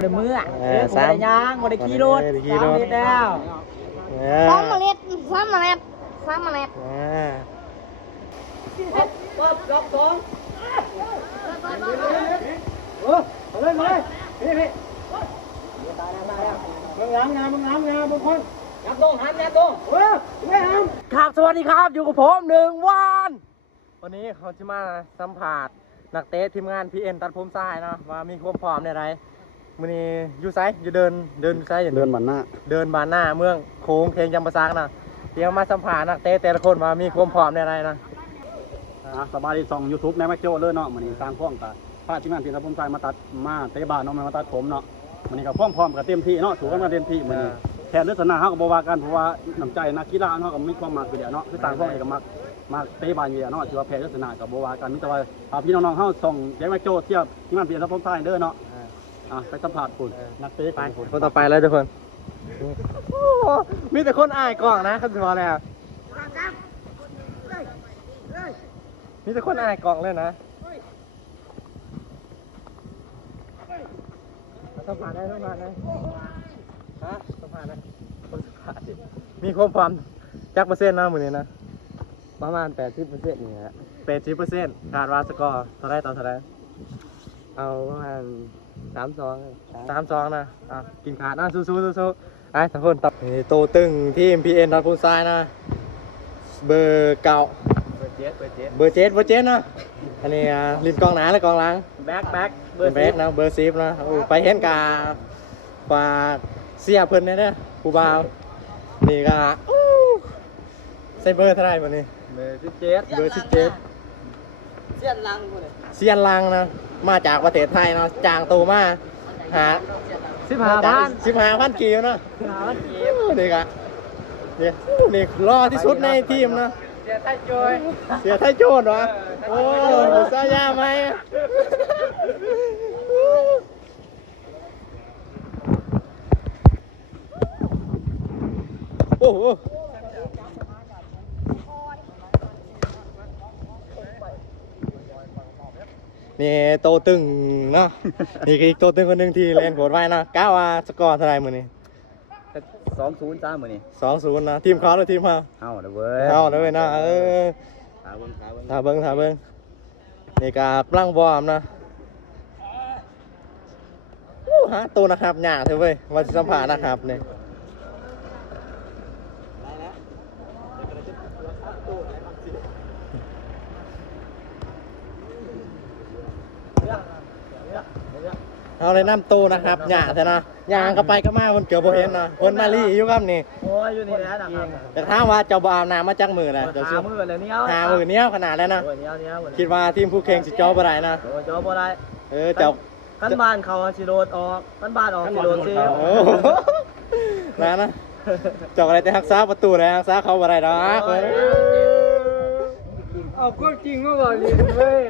เดือมือสามยางบริขี่รถ3 ลิตรแล้ว3 เมล็ด3 เมล็ด3 เมล็ดปั๊บล็อก2มาเลยพี่ตายแล้วมึงล้างงานบางคนยับตรงหันยับตรงไม่หันครับสวัสดีครับอยู่กับผมวันนี้เขาจะมาสัมผัสนักเตะทีมงานพีเอ็นตัดผมทรายนะว่ามีความพร้อมในไรมื้อนี้อยู่ไซอยู่เดินอยู่ไซเดินบานหน้าเมืองโค้งเพลงจำปาซักนะเดี๋ยวมาสัมผัสนักเตะแต่ละคนว่ามีความพร้อมในไรนะสบายดีส่องยูทูบแม่แม็กโจ้เลยเนาะมื้อนี้สร้างพร้อมกับพาทีมงานทีมตัดผมทรายมาตัดมาเตะบาสเนาะมาตัดผมเนาะมื้อนี้ก็พร้อมกับเต็มที่เนาะถูกกันมาเต็มที่มื้อนี้แทนลักษณะเฮาก็บ่ว่ากันเพราะว่าน้ำใจนักกีฬาเฮาก็มีความมักอยู่แล้วเนาะคือต่างพร้อมก็มาเตะบาสอยู่แล้วเนาะถือว่าแพ้ลักษณะก็บ่ว่ากันมีแต่ว่าพี่น้องๆเฮาส่องแม็กโจ้เทียบทีมงานทีมตัดผมทรายเด้อเนาะไปสัมภาษณ์คุณนักเตะไปคนต่อไปเลยทุกคนมีแต่คนอายกล่องนะคันสิว่าแล้วมีแต่คนอายกล่องเลยนะสัมผัสได้ฮะสัมผัสได้มีความพร้อมจักเปอร์เซ็นต์นะมื้อนี้นะประมาณ 80%นี่ฮะ 80%คาดว่าสกอร์เท่าไรต่อเท่าไรเอาประมาณ3-2นะกินขาดนะสู้ไอ้ทุกคนตับนี่โตตึงทีม PN ดอนพูนทรายนะเบอร์เก่าเบอร์เจ็ดนะอันนี้ริมกองหนาและกองหลังแบ็คเบอร์นะเบอร์10นะไปเห็นกาฝากเสียเพิ่นเนี่ยผู้บ่าวนี่ก็ใส่เบอร์เท่าไรวันนี้เบอร์17เสียนลังนะมาจากประเทศไทยเนาะจางตัวมาหา15,000 กีบเนาะนี่กะนี่รอที่สุดในทีมนะเสียไทยโจรวะโอ้ยซายาไหมโอ้โหนี่โตตึงเนาะนี่อีกโตตึงคนหนึ่งที่เล่นโหดไว้นะก้าวสกอร์เท่าไรมือนี่2-0จ้ามื้อนี้2-0นะทีมเขาหรือทีมเขาเอาเด้อเว้ยนะถาเบิ้งนี่กาปลังบอมนะฮะตัวนะครับหยาเถอะเว้ยวันสัมผัสนะครับเนี่ยเอาเลยน้ำตู้นะครับหยาเถอะนะยางก็ไปก็มาคนเกือบโบเห็นนะคนมาลีอยู่ครับนี่โอ้ยอยู่นี่แหละนะครับแต่ถ้าว่าเจ้าบ่าวน้ำมาจักมือเลยเดี๋ยวซื้อมือเลยเนี่ยมือเนี้ยขนาดแล้วนะคิดว่าทีมผู้แข่งสิจอบอะไรนะจอบอะไรเจ้าขั้นบ้านเขาสิโดดออกขั้นบ้านออกสิโดดซินะจอกอะไรแต่ฮักษาประตูเลยฮักษาเขาอะไรนะเอาก็จริงก็บอกเลยเว้ย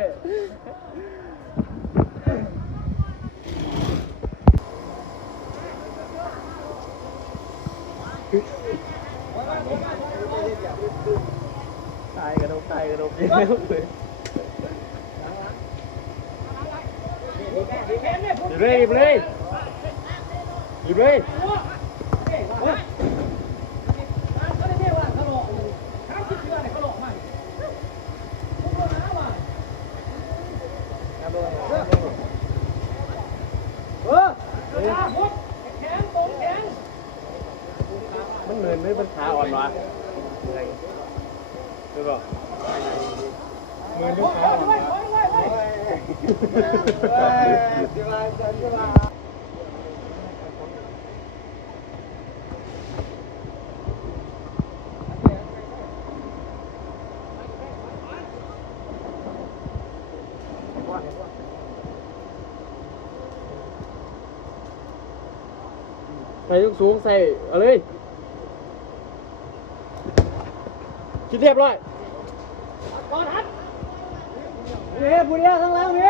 ตายกระดกเลยมันเหมือนไม่เป็นขาอ่อนวะดูก่อนเหมือนลูกขาอ่อนใส่สูงใส่เอาเลยคิดเรียบร้อยก่อนฮัทผู้เดียวข้างล่างพี่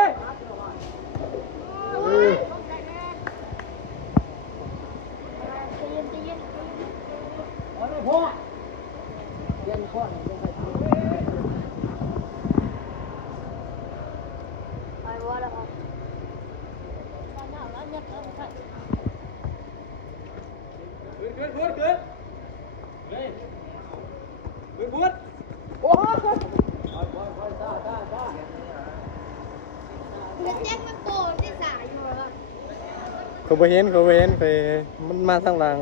พ่อเย็นข้อหนึ่งลงไปทำไปว่าแล้วครับ บุดขึ้นเลยบุดโอ้ยซ่า เด็กแจ็คมันโตที่สายอยู่แล้ว เขาไปเห็นเคยมันมาทางหลัง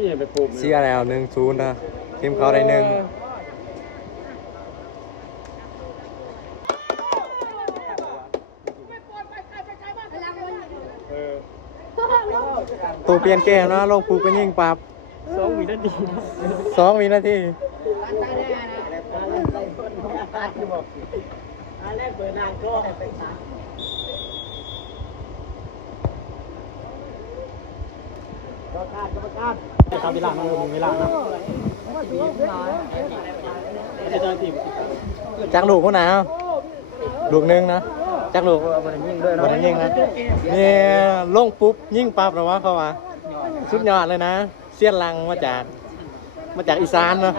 ที่ไปปลูก เสียแล้ว1-0นะทีมเขาได้1 ตัวเปลี่ยนเกมนะลงปลูกเป็นยิงปรับ2 วินาที2 วินาที แรกเปิดนางก็กรรมการ ทำเวลามันเวลานะ จักลูกคนไหนเอาลูกหนึงนะจักลูกบ่ได้ยิงด้วยนะนี่ลงปุ๊บยิงปั๊บหรอวะเขาว่าสุดยอดเลยนะเสี้ยนลังมาจากอีสานเนาะ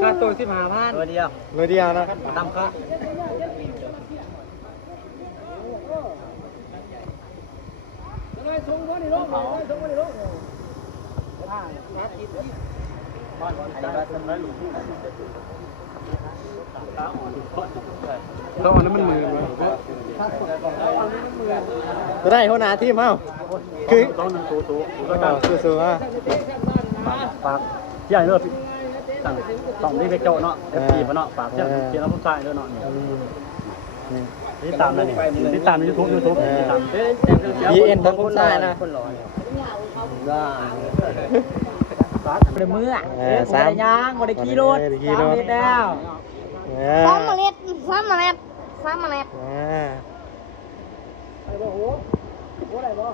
ค่าตัว15,000ตัวเดียว เลยเดียวนะ ตามค่าตอนนั้นมันมือ จะได้หัวหน้าทีมเอ้าคือ ต้องตัว สู้ๆอ่ะ ฝากใหญ่เลยต้องนี่ไปโจเนาะ FP เนาะฝากเจ้าเจ้าผู้ชายด้วยเนาะนี่ตามนั่นนี่ติดตามใน YouTube ติดตาม BN ทั้งคนได้นะ เป็นมืออ่ะ สาม ยางบริขี่รถ3 เมตรแล้ว ซ้ำเมล็ดซ้ำเมล็ดซ้ำเมล็ด อ่า ไอ้บ่โหอะไรบ่